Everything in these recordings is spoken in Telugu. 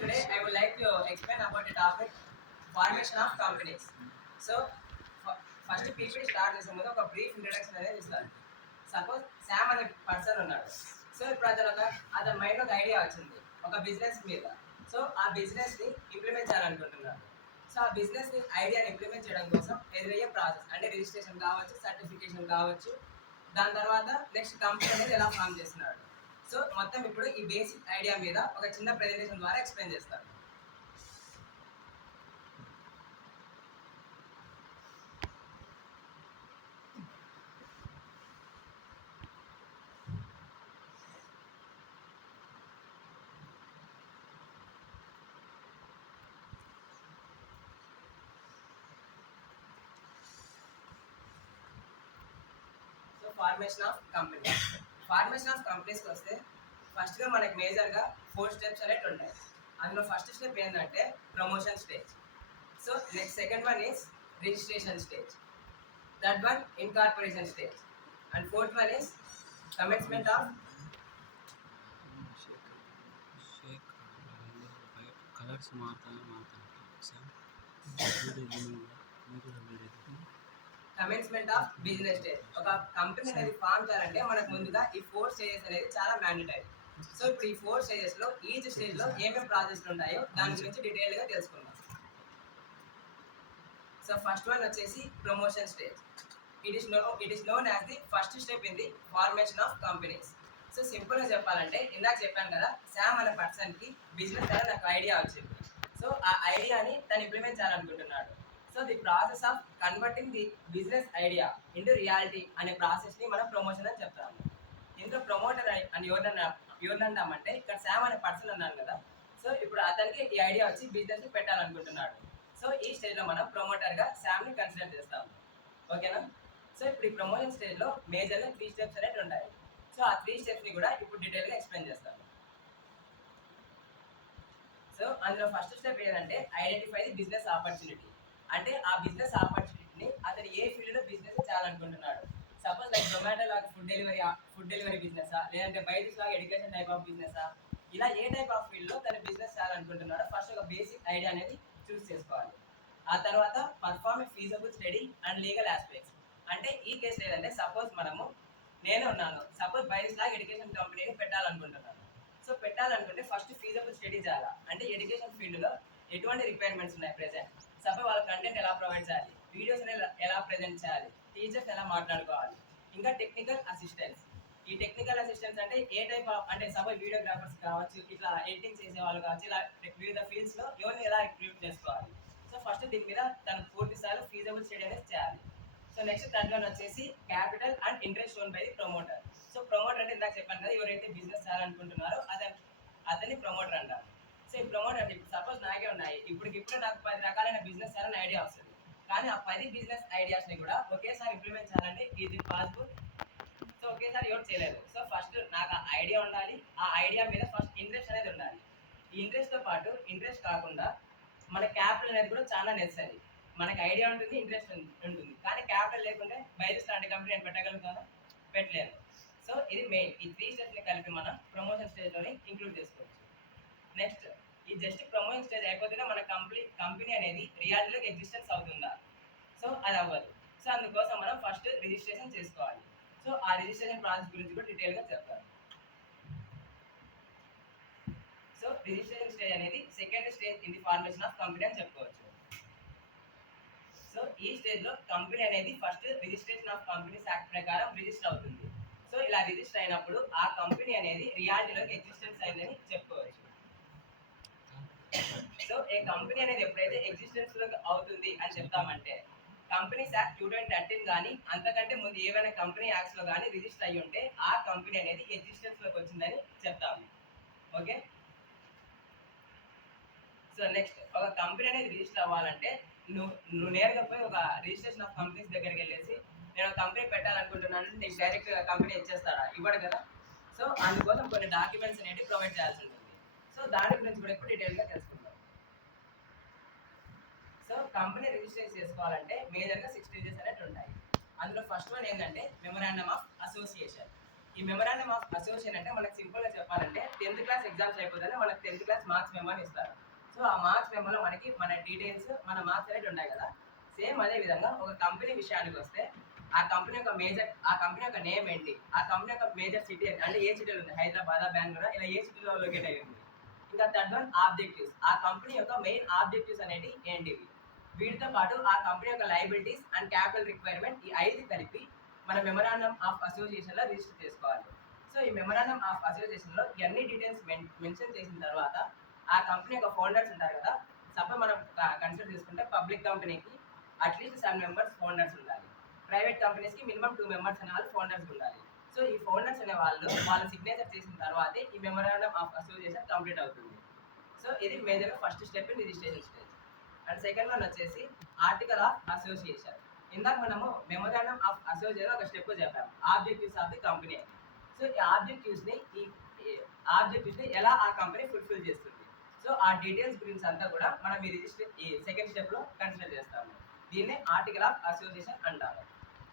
today I would like to explain about the topic formation of companies. So first PPT start చేసే ముందు ఒక బ్రీఫ్ ఇంట్రడక్షన్ అనేది ఇస్తారు. సపోజ్ శామ్ అనే పర్సన్ ఉన్నాడు. సో ఇప్పుడు అతని మైండ్ ఒక ఐడియా వచ్చింది ఒక బిజినెస్ మీద. సో ఆ బిజినెస్ని ఇంప్లిమెంట్ చేయాలనుకుంటున్నాడు. సో ఆ బిజినెస్ని ఐడియాని ఇంప్లిమెంట్ చేయడం కోసం ఎదురయ్యే ప్రాసెస్ అంటే రిజిస్ట్రేషన్ కావచ్చు, సర్టిఫికేషన్ కావచ్చు, దాని తర్వాత నెక్స్ట్ కంపెనీ అనేది ఎలా ఫామ్ చేస్తున్నాడు. సో మొత్తం ఇప్పుడు ఈ బేసిక్ ఐడియా మీద ఒక చిన్న ప్రెజెంటేషన్ ద్వారా ఎక్స్ప్లెయిన్ చేస్తాను. ఫార్మేషన్ ఆఫ్ కంపెనీస్కి వస్తే ఫస్ట్గా మనకి మేజర్గా 4 స్టెప్స్ అనేవి ఉంటాయి. అందులో ఫస్ట్ స్టెప్ ఏంటంటే promotion stage. So next second one is registration stage, third one incorporation stage, and fourth one is commencement of business stage. ఒక కంపెనీ అనేది ఫామ్ చేయాలంటే మనకు ముందుగా ఈ 4 స్టేజెస్ అనేది చాలా మ్యాండేటరీ. సో ఇప్పుడు ఈ 4 స్టేజెస్లో ఈచ్ స్టేజ్లో ఏమేమి ప్రాసెస్లు ఉంటాయో దాని గురించి డీటెయిల్గా తెలుసుకుందాం. సో ఫస్ట్ వన్ వచ్చేసి promotion stage. It is known as the first step in the formation of companies. So సింపుల్గా చెప్పాలంటే ఇందాక చెప్పాను కదా, శామ్ అనే పర్సన్కి బిజినెస్ అనేది నాకు ఐడియా వచ్చింది. సో ఆ ఐడియాని తను ఇంప్లిమెంట్ చేయాలనుకుంటున్నాడు. So the process of converting the business idea into reality అనే ప్రాసెస్ని మనం ప్రమోషన్ అని చెప్తాము. ఇందులో ప్రమోటర్ అని ఎవరినంటామంటే ఇక్కడ శామ్ అనే పర్సన్ అన్నాను కదా, సో ఇప్పుడు అతనికి ఈ ఐడియా వచ్చి బిజినెస్ పెట్టాలనుకుంటున్నాడు. సో ఈ స్టేజ్లో మనం ప్రమోటర్గా శామ్ని కన్సిడర్ చేస్తాము. ఓకేనా? సో ఇప్పుడు ఈ ప్రమోషన్ స్టేజ్లో మేజర్గా 3 స్టెప్స్ అనేవి ఉంటాయి. సో ఆ 3 స్టెప్స్ని కూడా ఇప్పుడు డీటెయిల్గా ఎక్స్ప్లెయిన్ చేస్తాను. సో అందులో ఫస్ట్ స్టెప్ ఏంటంటే ఐడెంటిఫై ది బిజినెస్ ఆపర్చునిటీ. అంటే ఆ బిజినెస్ ఆపర్చునిటీని అతను ఏ ఫీల్డ్లో బిజినెస్ చేయాలనుకుంటున్నాడు. సపోజ్ లైక్ జొమాటో లాగా ఫుడ్ డెలివరీ బిజినెసా, లేదంటే బైజూస్ లాగా ఎడ్యుకేషన్ టైప్ ఆఫ్ బిజినెసా, ఇలా ఏ టైప్ ఆఫ్ ఫీల్డ్లో తను బిజినెస్ చేయాలనుకుంటున్నాడో ఫస్ట్ ఒక బేసిక్ ఐడియా అనేది చూస్ చేసుకోవాలి. ఆ తర్వాత perform feasible study and legal aspects. అంటే ఈ కేసు లేదంటే సపోజ్ నేను ఉన్నాను, సపోజ్ బైజూస్ లాగా ఎడ్యుకేషన్ కంపెనీని పెట్టాలనుకుంటున్నాను. సో పెట్టాలనుకుంటే ఫస్ట్ ఫీజబుల్ స్టడీ చేయాలా, అంటే ఎడ్యుకేషన్ ఫీల్డ్లో ఎటువంటి రిక్వైర్మెంట్స్ ఉన్నాయి ప్రెసెంట్. సపోజ్ వాళ్ళ కంటెంట్ ఎలా ప్రొవైడ్ చేయాలి, వీడియోస్ ఎలా ప్రజెంట్ చేయాలి, టీచర్స్ ఎలా మాట్లాడుకోవాలి, ఇంకా టెక్నికల్ అసిస్టెన్స్. ఈ టెక్నికల్ అసిస్టెన్స్ అంటే ఏ టైప్ ఆఫ్ అంటే సపోజ్ వీడియోగ్రాఫర్స్ కావచ్చు, ఇట్లా ఎడిటింగ్ చేసే వాళ్ళు కావచ్చు, ఇలా వివిధ ఫీల్డ్స్లో ఎవరిని ఎలా రిక్రూట్ చేసుకోవాలి. సో ఫస్ట్ దీని మీద తను పూర్తి స్థాయిలో ఫీజబుల్ స్టడీ అనేది చేయాలి. సో నెక్స్ట్ థర్డ్ వన్ వచ్చేసి capital and interest shown by the promoter. So promoter అంటే ఇందాక చెప్పాను కదా, ఎవరైతే బిజినెస్ చేయాలనుకుంటున్నారో అతన్ని ప్రమోటర్ అంటారు. సో ఈ ప్రమోటర్ అంటే ఇప్పుడు సపోజ్ నాకే ఉన్నాయి, ఇప్పుడు నాకు 10 రకాలైన బిజినెస్ చేయాలని ఐడియా వస్తుంది. కానీ ఆ 10 బిజినెస్ ఐడియాస్ని కూడా ఒకేసారి ఇంప్లిమెంట్ చేయాలంటే ఇది పాసిబుల్. సో ఒకేసారి ఎవరు చేయలేదు. సో ఫస్ట్ నాకు ఆ ఐడియా ఉండాలి, ఆ ఐడియా మీద ఫస్ట్ ఇంట్రెస్ట్ అనేది ఉండాలి. ఈ ఇంట్రెస్ట్తో పాటు ఇంట్రెస్ట్ కాకుండా మన క్యాపిటల్ అనేది కూడా చాలా నెసరీ. మనకి ఐడియా ఉంటుంది, ఇంట్రెస్ట్ ఉంటుంది, కానీ క్యాపిటల్ లేకుంటే బైజూస్ లాంటి కంపెనీ నేను పెట్టగలుగుతాను, పెట్టలేను. సో ఇది మెయిన్. ఈ 3 స్టెప్స్ని కలిపి మనం ప్రమోషన్ స్టేజ్లోని ఇంక్లూడ్ చేసుకోవచ్చు. నెక్స్ట్ ఈ జస్ట్ ప్రమోషన్ స్టేజ్ అయిపోతేనే మన కంపెనీ అనేది రియాలిటీలోకి ఎగ్జిస్టెన్స్ అవుతుందా? సో అది అవ్వదు. సో అందుకోసం మనం ఫస్ట్ రిజిస్ట్రేషన్ చేసుకోవాలి. సో ఆ రిజిస్ట్రేషన్ ప్రాసెస్ గురించి కూడా డీటెయిల్గా చెప్తాను. సో రిజిస్ట్రేషన్ స్టేజ్ అనేది second stage in the formation of company అని చెప్పుకోవచ్చు. సో ఈ స్టేజ్లో కంపెనీ అనేది first registration of companies act ప్రకారం రిజిస్టర్ అవుతుంది. సో ఇలా రిజిస్టర్ అయినప్పుడు ఆ కంపెనీ అనేది రియాలిటీలోకి ఎగ్జిస్టెన్స్ అయిందని చెప్పుకోవచ్చు. సో ఏ కంపెనీ అనేది ఎప్పుడైతే ఎగ్జిస్టెన్స్ లోకి అవుతుంది అని చెప్తామంటే కంపెనీస్ యాక్ట్ 2013 కానీ అంతకంటే ముందు ఏవైనా కంపెనీ యాక్ట్స్ లో కానీ రిజిస్టర్ అయ్యి ఉంటే ఆ కంపెనీ అనేది ఎగ్జిస్టెన్స్ లోకి వచ్చిందని చెప్తాము. ఓకే. సో నెక్స్ట్ ఒక కంపెనీ అనేది రిజిస్టర్ అవ్వాలంటే నువ్వు నేరుగా పోయి ఒక రిజిస్ట్రేషన్ ఆఫ్ కంపెనీస్ దగ్గరికి వెళ్ళేసి నేను ఒక కంపెనీ పెట్టాలనుకుంటున్నాను, నీకు డైరెక్ట్ కంపెనీ ఇచ్చేస్తాడా? ఇవ్వడు కదా. సో అందుకోసం కొన్ని డాక్యుమెంట్స్ అనేవి ప్రొవైడ్ చేయాల్సి ఉంటుంది. సో దాని గురించి కూడా ఇప్పుడు డీటెయిల్గా తెలుసుకుందాం. సో కంపెనీ రిజిస్టర్ చేసుకోవాలంటే మేజర్గా 6 స్టేజెస్ అనేవి ఉంటాయి. అందులో ఫస్ట్ వన్ ఏంటంటే మెమొరాండమ్ ఆఫ్ అసోసియేషన్. ఈ మెమరాండం ఆఫ్ అసోసియేషన్ అంటే మనకు సింపుల్గా చెప్పాలంటే 10th క్లాస్ ఎగ్జామ్స్ అయిపోతే మనకు 10th క్లాస్ మార్క్స్ మెమోని ఇస్తారు. సో ఆ మార్క్స్ మెమోలో మనకి మన డీటెయిల్స్ మన మార్క్స్ అనేవి ఉంటాయి కదా. సేమ్ అదే విధంగా ఒక కంపెనీ విషయానికి వస్తే ఆ కంపెనీ యొక్క నేమ్ ఏంటి, ఆ కంపెనీ యొక్క మేజర్ సిటీ అంటే ఏ సిటీలో ఉంది, హైదరాబాద్, బెంగళూరు, ఇలా ఏ సిటీలో లొకేట్ అయ్యి ఉంది. ఇంకా థర్డ్ వన్ ఆబ్జెక్టివ్స్, ఆ కంపెనీ యొక్క మెయిన్ ఆబ్జెక్టివ్స్ అనేవి ఏంటివి. వీటితో పాటు ఆ కంపెనీ యొక్క లయబిలిటీస్ అండ్ క్యాపిటల్ రిక్వైర్మెంట్, ఈ 5 కలిపి మన మెమరాండం ఆఫ్ అసోసియేషన్లో రిజిస్టర్ చేసుకోవాలి. సో ఈ మెమరాండం ఆఫ్ అసోసియేషన్లో ఇవన్నీ డీటెయిల్స్ మెన్షన్ చేసిన తర్వాత ఆ కంపెనీ యొక్క ఫౌండర్స్ ఉంటారు కదా. సపోజ్ మనం కన్సిడర్ చేసుకుంటే పబ్లిక్ కంపెనీకి అట్లీస్ట్ 7 మెంబర్స్ ఫౌండర్స్ ఉండాలి. ప్రైవేట్ కంపెనీస్కి మినిమం 2 మెంబర్స్ అనే వాళ్ళు ఫౌండర్స్ ఉండాలి. సో ఈ ఫౌండర్స్ అనే వాళ్ళ సిగ్నేచర్ చేసిన తర్వాతే ఈ మెమరాండం ఆఫ్ అసోసియేషన్ కంప్లీట్ అవుతుంది. సో ఇది మేజర్గా first step in registration stage. And second one వచ్చేసి ఆర్టికల్ ఆఫ్ అసోసియేషన్. ఇందాక మనము మెమరాండం ఆఫ్ అసోసియేషన్ ఒక స్టెప్ చెప్పాము, ఆబ్జెక్టివ్స్ ఆఫ్ ది కంపెనీ అని. సో ఈ ఆబ్జెక్టివ్స్ని ఎలా ఆ కంపెనీ ఫుల్ఫిల్ చేస్తుంది, సో ఆ డీటెయిల్స్ గురించి అంతా కూడా మనం ఈ సెకండ్ స్టెప్లో కన్సిడర్ చేస్తాము. దీన్నే ఆర్టికల్ ఆఫ్ అసోసియేషన్ అంటారు.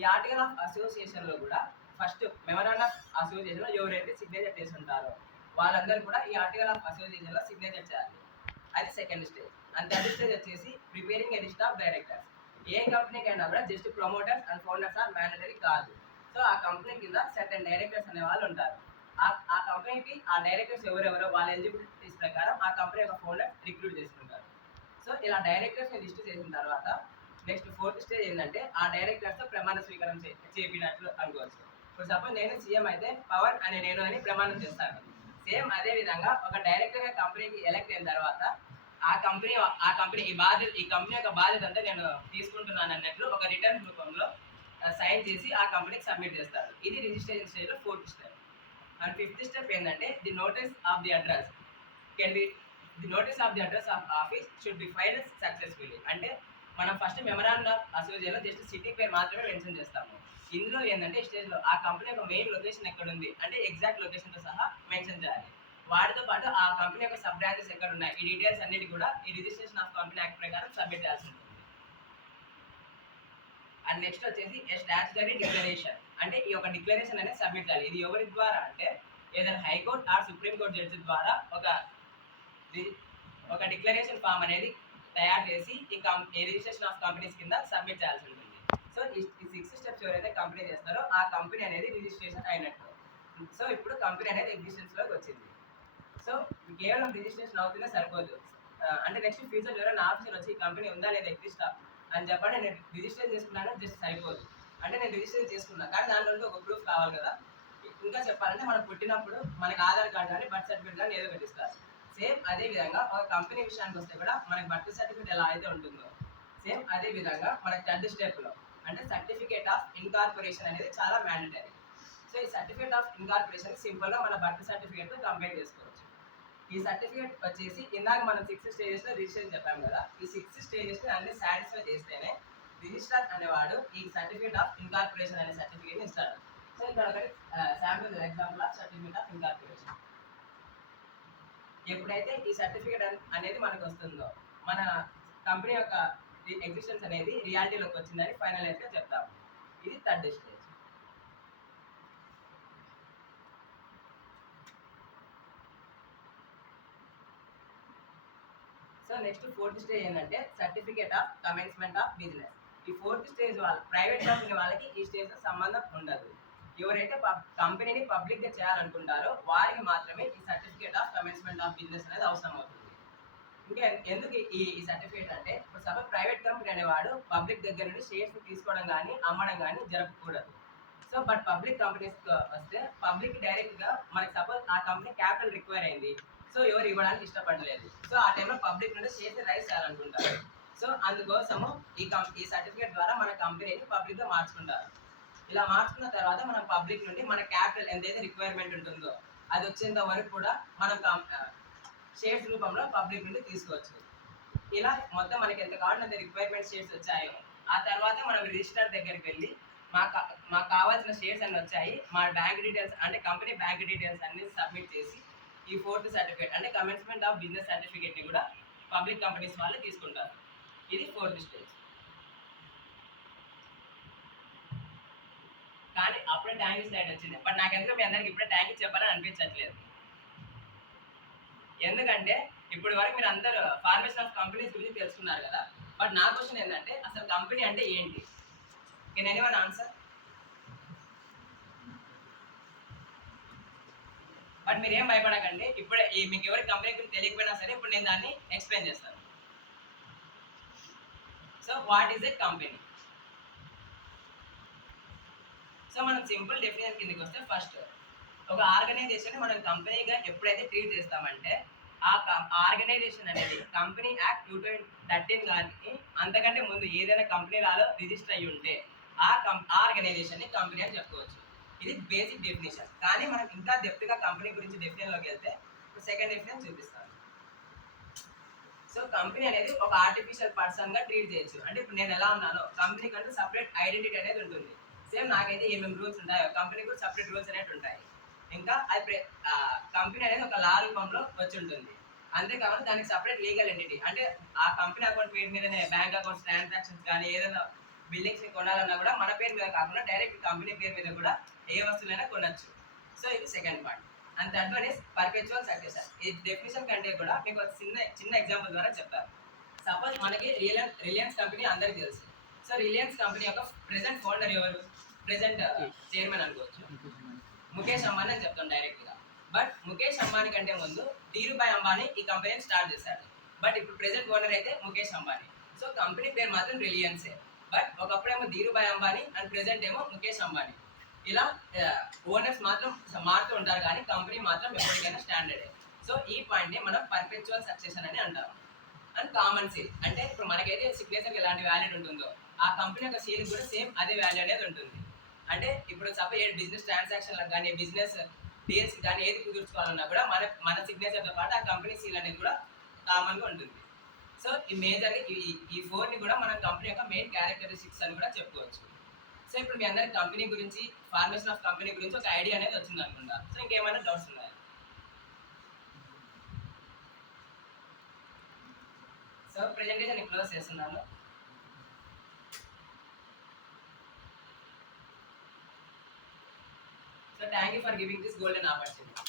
ఈ ఆర్టికల్ ఆఫ్ అసోసియేషన్లో కూడా ఫస్ట్ మెమరాండం ఆఫ్ అసోసియేషన్లో ఎవరైతే సిగ్నేచర్ చేసి ఉంటారో వాళ్ళందరూ కూడా ఈ ఆర్టికల్ ఆఫ్ అసోసియేషన్లో సిగ్నేచర్ చేయాలి. అది second stage. And third stage వచ్చేసి preparing a list of directors. ఏ కంపెనీకైనా కూడా just promoters and founders are mandatory కాదు. సో ఆ కంపెనీ కింద సర్టెన్ డైరెక్టర్స్ అనే వాళ్ళు ఉంటారు. ఆ కంపెనీకి ఆ డైరెక్టర్స్ ఎవరెవరో వాళ్ళ ఎలిజిబిలిటీస్ ప్రకారం ఆ కంపెనీ యొక్క ఫౌండర్ రిక్రూట్ చేసుకుంటారు. సో ఇలా డైరెక్టర్స్ని లిస్ట్ చేసిన తర్వాత నెక్స్ట్ ఫోర్త్ స్టేజ్ ఏంటంటే ఆ డైరెక్టర్స్తో ప్రమాణ స్వీకారం చేపినట్లు అనుకోవచ్చు. ఇప్పుడు సపోజ్ నేను సీఎం అయితే పవన్ అనే నేను అని ప్రమాణం చేస్తాను. సేమ్ అదే విధంగా ఒక డైరెక్టర్గా కంపెనీకి ఎలక్ట్ అయిన తర్వాత ఈ కంపెనీ యొక్క బాధ్యత అంతా నేను తీసుకుంటున్నాను అన్నట్లు ఒక రిటర్న్ రూపంలో సైన్ చేసి ఆ కంపెనీకి సబ్మిట్ చేస్తారు. ఇది రిజిస్ట్రేషన్ స్టేజ్లో fourth step. And fifth step ఏంటంటే the notice of the address of office should be filed successfully. అంటే మనం ఫస్ట్ మెమరాండం ఆఫ్ అసోసియేషన్లో జస్ట్ సిటీ పేరు మాత్రమే మెన్షన్ చేస్తాము. ఇందులో ఏంటంటే స్టేజ్లో ఆ కంపెనీ యొక్క మెయిన్ లొకేషన్ ఎక్కడ ఉంది అంటే ఎగ్జాక్ట్ లొకేషన్తో సహా మెన్షన్ చేయాలి. వాటితో పాటు ఆ కంపెనీ యొక్క సబ్ బ్రాంచెస్ ఎక్కడ ఉన్నాయి, ఈ డీటెయిల్స్ అన్నిటి కూడా ఈ రిజిస్ట్రేషన్ ఆఫ్ కంపెనీ యాక్ట్ ప్రకారం సబ్మిట్ చేయాల్సి ఉంటుంది. అండ్ నెక్స్ట్ వచ్చేసి ఏ స్టాట్యుటరీ డిక్లరేషన్. అంటే ఈ యొక్క డిక్లరేషన్ అనేది సబ్మిట్ చేయాలి. ఇది ఎవరి ద్వారా అంటే ఏదైనా హైకోర్టు ఆర్ సుప్రీంకోర్టు జడ్జి ద్వారా ఒక డిక్లరేషన్ ఫామ్ అనేది తయారు చేసి ఈ రిజిస్ట్రేషన్ ఆఫ్ కంపెనీస్ కింద సబ్మిట్ చేయాల్సి ఉంటుంది. సో ఈ 6 స్టెప్స్ ఎవరైతే కంపెనీ చేస్తారో ఆ కంపెనీ అనేది రిజిస్ట్రేషన్ అయినట్టు. సో ఇప్పుడు కంపెనీ అనేది ఎగ్జిస్టెన్స్లోకి వచ్చింది. సో కేవలం రిజిస్ట్రేషన్ అవుతుందే సరిపోదు. అంటే నెక్స్ట్ ఫ్యూచర్ ఎవరైనా ఆఫీసర్ వచ్చి ఈ కంపెనీ ఉందా లేదా ఎగ్జిస్టా అని చెప్పండి, నేను రిజిస్టర్ చేసుకున్నాను జస్ట్ సరిపోదు. అంటే నేను రిజిస్టర్ చేసుకున్నా కానీ దాంట్లో ఒక ప్రూఫ్ కావాలి కదా. ఇంకా చెప్పాలంటే మనం పుట్టినప్పుడు మనకి ఆధార్ కార్డు కానీ బర్త్ సర్టిఫికేట్ కానీ ఏదో ఒకటి ఇస్తారు. సేమ్ అదే విధంగా ఒక కంపెనీ విషయానికి వస్తే కూడా మనకి బర్త్ సర్టిఫికేట్ ఎలా అయితే ఉంటుందో సేమ్ అదే విధంగా మనకి థర్డ్ స్టెప్లో అంటే సర్టిఫికేట్ ఆఫ్ ఇన్కార్పొరేషన్ అనేది చాలా మ్యాండటరీ. సో ఈ సర్టిఫికేట్ ఆఫ్ ఇన్కార్పొరేషన్ సింపుల్గా మన బర్త్ సర్టిఫికేట్తో కంపేర్ చేసుకోవచ్చు. ఈ సర్టిఫికేట్ వచ్చేసి ఇందాక మనం 6 స్టేజెస్లో రిజిస్ట్రేషన్ చెప్పాము కదా. ఈ 6 స్టేజెస్ని అన్ని సాటిస్ఫై చేస్తేనే రిజిస్ట్రార్ అనేవాడు ఈ సర్టిఫికేట్ ఆఫ్ ఇన్కార్పొరేషన్ అనే సర్టిఫికేట్ని ఇస్తాడు. సో ఇక్కడ ఒకటి sample example of certificate of incorporation. ఎప్పుడైతే ఈ సర్టిఫికేట్ అనేది మనకు వస్తుందో మన కంపెనీ యొక్క ఎగ్జిస్టెన్స్ అనేది రియాలిటీలోకి వచ్చిందని ఫైనలైజ్గా చెప్తాము. ఇది third stage. So next fourth stage ఏంటంటే certificate of commencement of business. ఈ ఫోర్త్ స్టేజ్ ప్రైవేట్ కంపెనీ వాళ్ళకి ఈ స్టేజ్ సంబంధం ఉండదు. ఎవరైతే కంపెనీని పబ్లిక్గా చేయాలనుకుంటారో వారికి మాత్రమే ఈ certificate of commencement of business అనేది అవసరం అవుతుంది. ఇంకా ఎందుకు ఈ సర్టిఫికేట్ అంటే ఇప్పుడు సపోజ్ ప్రైవేట్ కంపెనీ అనేవాడు పబ్లిక్ దగ్గర నుండి షేర్స్ తీసుకోవడం కానీ అమ్మడం కానీ జరగకూడదు. సో బట్ పబ్లిక్ కంపెనీస్ వస్తే పబ్లిక్ డైరెక్ట్గా మనకి సపోజ్ ఆ కంపెనీ క్యాపిటల్ రిక్వైర్ అయింది, సో ఎవరు ఇవ్వడానికి ఇష్టపడలేదు, సో ఆ టైంలో పబ్లిక్ నుండి షేర్స్ రైజ్ చేయాలనుకుంటారు. సో అందుకోసము ఈ సర్టిఫికేట్ ద్వారా మన కంపెనీని పబ్లిక్గా మార్చుకుంటారు. ఇలా మార్చుకున్న తర్వాత మనం పబ్లిక్ నుండి మన క్యాపిటల్ ఎంతైతే రిక్వైర్మెంట్ ఉంటుందో అది వచ్చేంత వరకు కూడా మనం షేర్స్ రూపంలో పబ్లిక్ నుండి తీసుకోవచ్చు. ఇలా మొత్తం మనకి ఎంత కావాలంటే రిక్వైర్మెంట్ షేర్స్ వచ్చాయో ఆ తర్వాత మనం రిజిస్టర్ దగ్గరికి వెళ్ళి మాకు కావాల్సిన షేర్స్ అన్ని వచ్చాయి, మా బ్యాంక్ డీటెయిల్స్ అంటే కంపెనీ బ్యాంక్ డీటెయిల్స్ అన్ని సబ్మిట్ చేసి ఈ ఫోర్త్ సర్టిఫికేట్ అంటే కమెన్స్మెంట్ ఆఫ్ బిజినెస్ సర్టిఫికేట్ని కూడా పబ్లిక్ కంపెనీస్ వాళ్ళు తీసుకుంటారు. ఇది ఫోర్త్ స్టేజ్. కానీ అప్పుడే ట్యాంక్ స్లైడ్ వచ్చింది. బట్ నాకెందుకు మీ అందరికి ఇప్పుడే ట్యాంక్ చెప్పాలని అనిపించట్లేదు. ఎందుకంటే ఇప్పుడు వరకు మీరు అందరూ ఫార్మేషన్ ఆఫ్ కంపెనీస్ గురించి తెలుసుకున్నారు కదా. బట్ నా క్వశ్చన్ ఏంటంటే అసలు కంపెనీ అంటే ఏంటి? Can anyone answer? బట్ మీరేం భయపడకండి, ఇప్పుడే మీకు ఎవరి కంపెనీ గురించి తెలియకపోయినా సరే ఇప్పుడు నేను దాన్ని ఎక్స్ప్లెయిన్ చేస్తాను. So what is a company? So మనం సింపుల్ డెఫినేషన్ కిందకి వస్తే ఫస్ట్ ఒక ఆర్గనైజేషన్ మనం కంపెనీగా ఎప్పుడైతే ట్రీట్ చేస్తామంటే ఆ ఆర్గనైజేషన్ అనేది కంపెనీ యాక్ట్ 2013 కానీ అంతకంటే ముందు ఏదైనా కంపెనీ లాలో రిజిస్టర్ అయ్యి ఉంటే ఆ ఆర్గనైజేషన్ ని కంపెనీ అని చెప్పుకోవచ్చు. ఇది బేసిక్ డెఫినేషన్. కానీ మనం ఇంకా డెప్త్గా కంపెనీ గురించి డెఫినేషన్లోకి వెళ్తే ఇప్పుడు సెకండ్ డెఫినేషన్ చూపిస్తాను. సో కంపెనీ అనేది ఒక ఆర్టిఫిషియల్ పర్సన్ గా ట్రీట్ చేయొచ్చు. అంటే ఇప్పుడు నేను ఎలా ఉన్నానో కంపెనీ కంటే సపరేట్ ఐడెంటిటీ అనేది ఉంటుంది. సేమ్ నాకైతే ఏమేమి రూల్స్ ఉంటాయో కంపెనీ కూడా సపరేట్ రూల్స్ అనేవి ఉంటాయి. ఇంకా అది కంపెనీ అనేది ఒక లా రూపంలో వచ్చి ఉంటుంది. అంతేకాకుండా దానికి సపరేట్ లీగల్ ఎంటిటీ, అంటే ఆ కంపెనీ అకౌంట్ పేరు మీదనే బ్యాంక్ అకౌంట్స్ ట్రాన్సాక్షన్స్ కానీ ఏదైనా బిల్డింగ్స్ ని కొనాలన్నా కూడా మన పేరు మీద కాకుండా డైరెక్ట్ కంపెనీ పేరు మీద కూడా ఏ వస్తువులైనా కొనొచ్చు. సో ఇది second point. And third one is perpetual successor. ఈ డెఫినేషన్ కంటే కూడా మీకు ఒక చిన్న ఎగ్జాంపుల్ ద్వారా చెప్తాను. సపోజ్ మనకి రిలయన్స్ కంపెనీ అందరికీ తెలుసు. సో రిలయన్స్ కంపెనీ యొక్క ప్రెసెంట్ ఫౌండర్ ఎవరు? ప్రెసెంట్ చైర్మన్ అనుకోవచ్చు, ముఖేష్ అంబానీ అని చెప్తాం డైరెక్ట్ గా. బట్ ముఖేష్ అంబానీ కంటే ముందు ధీరుభాయ్ అంబానీ ఈ కంపెనీని స్టార్ట్ చేశాడు. బట్ ఇప్పుడు ప్రెసెంట్ ఓనర్ అయితే ముఖేష్ అంబానీ. సో కంపెనీ పేరు మాత్రం రిలయన్సే. బట్ ఒకప్పుడేమో ధీరుభాయ్ అంబానీ అండ్ ప్రెసెంట్ ఏమో ముఖేష్ అంబానీ. ఇలా ఓనర్స్ మాత్రం మారుతూ ఉంటారు కానీ కంపెనీ మాత్రం ఎప్పటికైనా స్టాండర్డే. సో ఈ పాయింట్ ని మనం పర్పెచువల్ సక్సెషన్ అని అంటాం. అండ్ కామన్ సీల్, అంటే ఇప్పుడు మనకైతే సిగ్నేచర్ ఎలాంటి వాల్యూ ఉంటుందో ఆ కంపెనీ యొక్క సీల్ కూడా సేమ్ అదే వాల్యూ అనేది ఉంటుంది. అంటే ఇప్పుడు సపోజ్ బిజినెస్ ట్రాన్సాక్షన్లకు కానీ బిజినెస్ డీల్స్ కానీ ఏది కుదుర్చుకోవాలన్నా కూడా మన సిగ్నేచర్తో పాటు ఆ కంపెనీ సీల్ అనేది కూడా కామన్గా ఉంటుంది. సో ఈ మేజర్గా ఈ ఫోర్ని కూడా మనం కంపెనీ యొక్క మెయిన్ క్యారెక్టరిస్టిక్స్ అని కూడా చెప్పుకోవచ్చు. సో ఇప్పుడు మీ అందరికి కంపెనీ గురించి, ఫార్మేషన్ ఆఫ్ కంపెనీ గురించి ఒక ఐడియా అనేది వచ్చింది అనుకుంటా. సో ఇంకేమైనా డౌట్స్ ఉన్నాయా? సో ప్రెజెంటేషన్ క్లోజ్ చేస్తున్నాను. So thank you for giving this golden opportunity.